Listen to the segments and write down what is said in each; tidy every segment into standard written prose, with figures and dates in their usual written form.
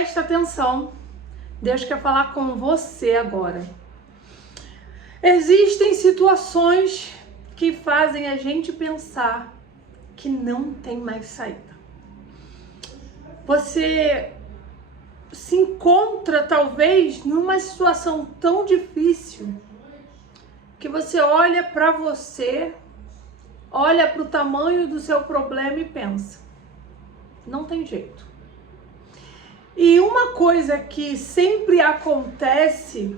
Presta atenção, Deus quer falar com você agora. Existem situações que fazem a gente pensar que não tem mais saída. Você se encontra talvez numa situação tão difícil que você olha para você, olha para o tamanho do seu problema e pensa, não tem jeito. E uma coisa que sempre acontece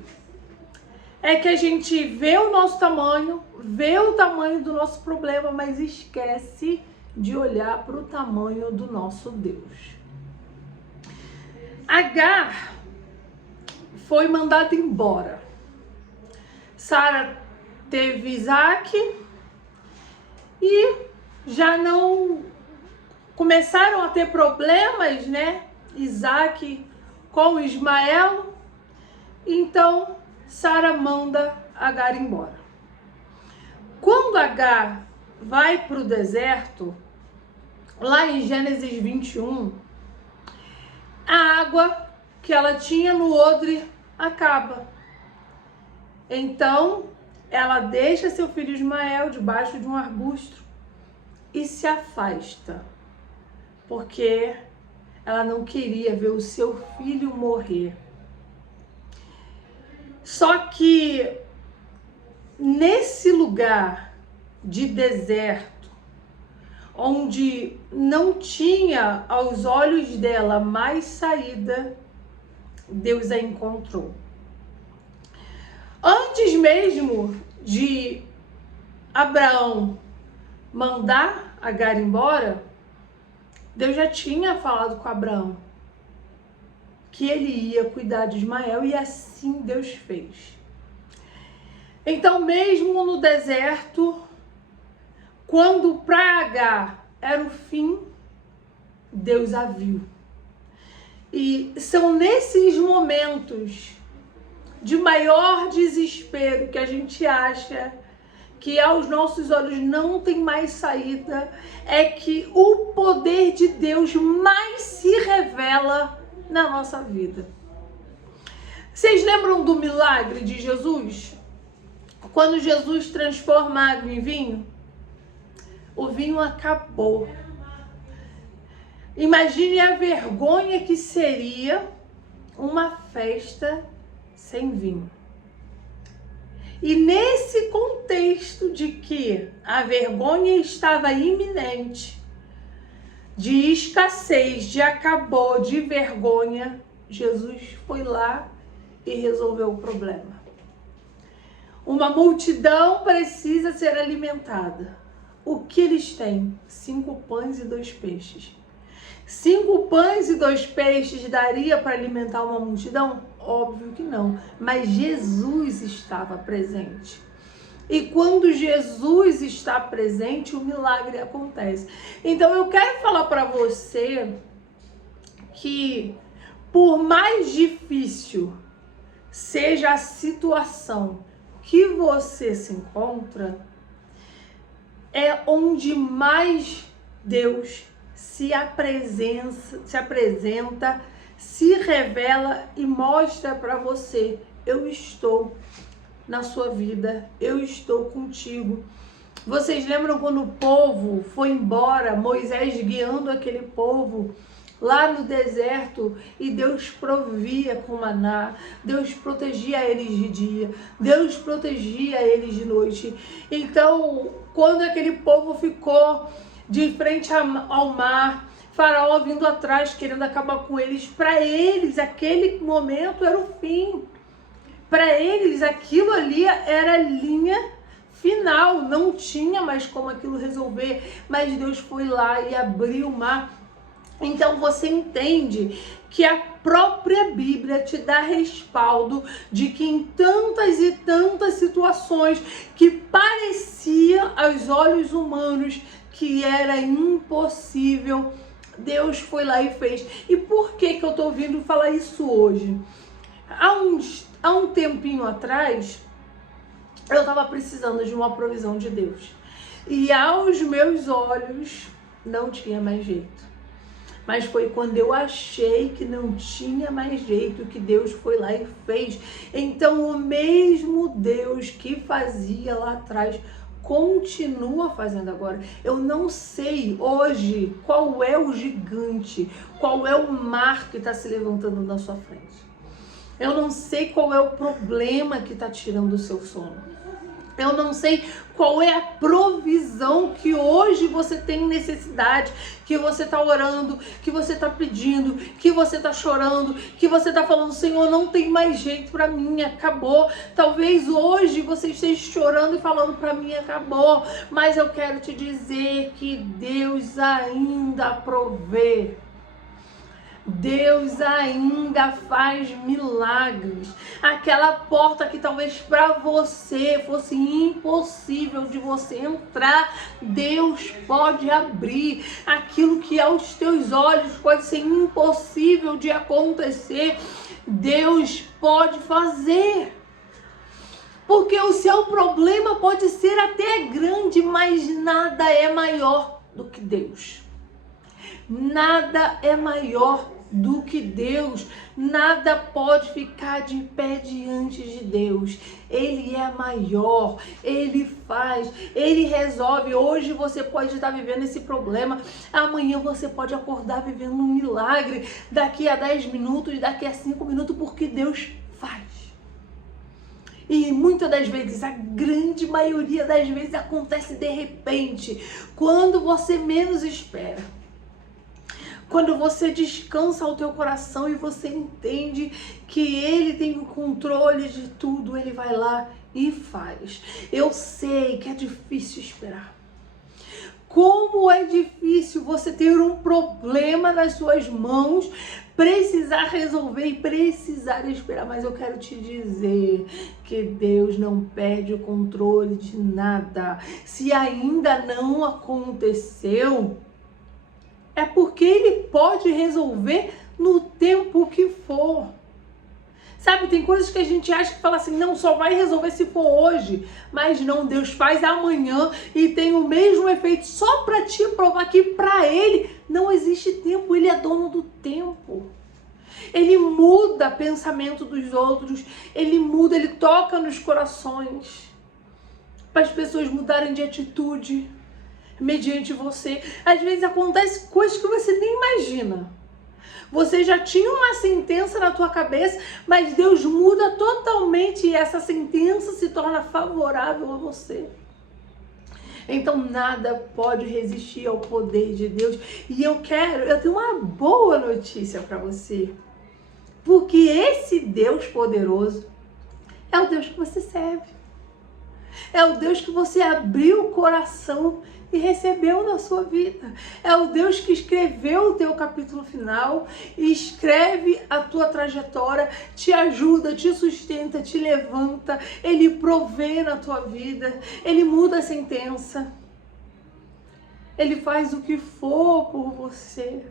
é que a gente vê o nosso tamanho, vê o tamanho do nosso problema, mas esquece de olhar para o tamanho do nosso Deus. Agar foi mandada embora. Sara teve Isaac e já não começaram a ter problemas, né? Isaac com Ismael. Então Sara manda Agar embora. Quando Agar vai para o deserto, lá em Gênesis 21, a água que ela tinha no odre acaba. Então, ela deixa seu filho Ismael debaixo de um arbusto e se afasta, porque ela não queria ver o seu filho morrer. Só que nesse lugar de deserto, onde não tinha aos olhos dela mais saída, Deus a encontrou. Antes mesmo de Abraão mandar Agar embora, Deus já tinha falado com Abraão que ele ia cuidar de Ismael, e assim Deus fez. Então, mesmo no deserto, quando para Agar era o fim, Deus a viu. E são nesses momentos de maior desespero que a gente acha que aos nossos olhos não tem mais saída, é que o poder de Deus mais se revela na nossa vida. Vocês lembram do milagre de Jesus? Quando Jesus transforma água em vinho? O vinho acabou. Imagine a vergonha que seria uma festa sem vinho. E nesse contexto de que a vergonha estava iminente, de escassez, de acabou, de vergonha, Jesus foi lá e resolveu o problema. Uma multidão precisa ser alimentada. O que eles têm? 5 pães e 2 peixes. 5 pães e 2 peixes daria para alimentar uma multidão? Óbvio que não, mas Jesus estava presente. E quando Jesus está presente, o milagre acontece. Então eu quero falar para você que por mais difícil seja a situação que você se encontra, é onde mais Deus se apresenta, se revela e mostra para você: eu estou na sua vida, eu estou contigo. Vocês lembram quando o povo foi embora, Moisés guiando aquele povo lá no deserto, e Deus provia com maná, Deus protegia eles de dia, Deus protegia eles de noite. Então, quando aquele povo ficou de frente ao mar, Faraó vindo atrás, querendo acabar com eles, para eles aquele momento era o fim. Para eles aquilo ali era a linha final, não tinha mais como aquilo resolver, mas Deus foi lá e abriu o mar. Então você entende que a própria Bíblia te dá respaldo de que em tantas e tantas situações que parecia aos olhos humanos que era impossível, Deus foi lá e fez. E por que eu tô ouvindo falar isso hoje? Há um tempinho atrás, eu estava precisando de uma provisão de Deus. E aos meus olhos, não tinha mais jeito. Mas foi quando eu achei que não tinha mais jeito que Deus foi lá e fez. Então o mesmo Deus que fazia lá atrás continua fazendo agora. Eu não sei hoje qual é o gigante, qual é o mar que está se levantando na sua frente. Eu não sei qual é o problema que está tirando o seu sono. Eu não sei qual é a provisão que hoje você tem necessidade, que você está orando, que você está pedindo, que você está chorando, que você está falando, Senhor, não tem mais jeito para mim, acabou. Talvez hoje você esteja chorando e falando, para mim acabou, mas eu quero te dizer que Deus ainda provê. Deus ainda faz milagres. Aquela porta que talvez para você fosse impossível de você entrar, Deus pode abrir. Aquilo que aos teus olhos pode ser impossível de acontecer, Deus pode fazer. Porque o seu problema pode ser até grande, mas nada é maior do que Deus. Nada é maior do que Deus. Nada pode ficar de pé diante de Deus. Ele é maior, Ele faz, Ele resolve. Hoje você pode estar vivendo esse problema, amanhã você pode acordar vivendo um milagre, daqui a 10 minutos, daqui a 5 minutos, porque Deus faz. E muitas das vezes, a grande maioria das vezes acontece de repente, quando você menos espera. Quando você descansa o teu coração e você entende que Ele tem o controle de tudo, Ele vai lá e faz. Eu sei que é difícil esperar. Como é difícil você ter um problema nas suas mãos, precisar resolver e precisar esperar. Mas eu quero te dizer que Deus não perde o controle de nada. Se ainda não aconteceu, é porque Ele pode resolver no tempo que for. Sabe, tem coisas que a gente acha que fala assim, não, só vai resolver se for hoje. Mas não, Deus faz amanhã e tem o mesmo efeito só para te provar que para Ele não existe tempo, Ele é dono do tempo. Ele muda o pensamento dos outros, Ele muda, Ele toca nos corações para as pessoas mudarem de atitude mediante você. Às vezes acontece coisas que você nem imagina. Você já tinha uma sentença na tua cabeça, mas Deus muda totalmente e essa sentença se torna favorável a você. Então nada pode resistir ao poder de Deus. E eu tenho uma boa notícia para você. Porque esse Deus poderoso é o Deus que você serve. É o Deus que você abriu o coração e recebeu na sua vida. É o Deus que escreveu o teu capítulo final, escreve a tua trajetória, te ajuda, te sustenta, te levanta, Ele provê na tua vida, Ele muda a sentença, Ele faz o que for por você.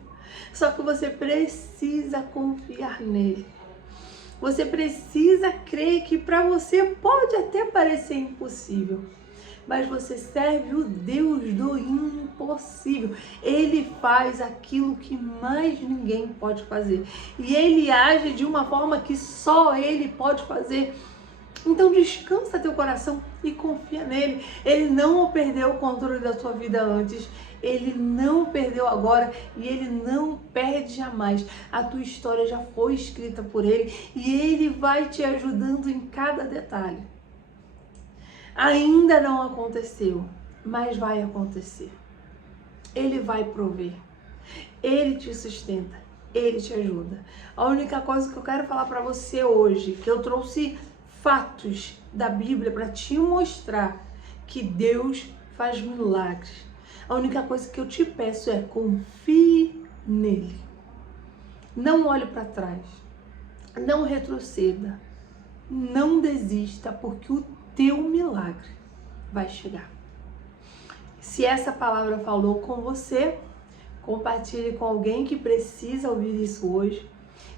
Só que você precisa confiar nele. Você precisa crer que para você pode até parecer impossível, mas você serve o Deus do impossível. Ele faz aquilo que mais ninguém pode fazer. E Ele age de uma forma que só Ele pode fazer. Então descansa teu coração e confia nele. Ele não perdeu o controle da tua vida antes. Ele não perdeu agora e Ele não perde jamais. A tua história já foi escrita por Ele e Ele vai te ajudando em cada detalhe. Ainda não aconteceu, mas vai acontecer. Ele vai prover. Ele te sustenta. Ele te ajuda. A única coisa que eu quero falar para você hoje, que eu trouxe fatos da Bíblia para te mostrar que Deus faz milagres. A única coisa que eu te peço é confie nele. Não olhe para trás. Não retroceda. Não desista, porque o teu milagre vai chegar. Se essa palavra falou com você, compartilhe com alguém que precisa ouvir isso hoje.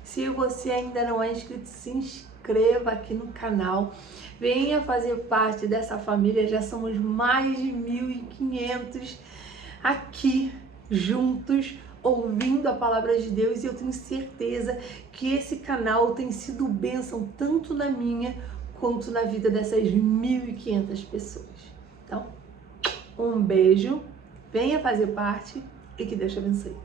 Se você ainda não é inscrito, se inscreva aqui no canal. Venha fazer parte dessa família. Já somos mais de 1.500 aqui juntos, ouvindo a palavra de Deus, e eu tenho certeza que esse canal tem sido bênção tanto na minha quanto na vida dessas 1.500 pessoas. Então, um beijo, venha fazer parte e que Deus te abençoe.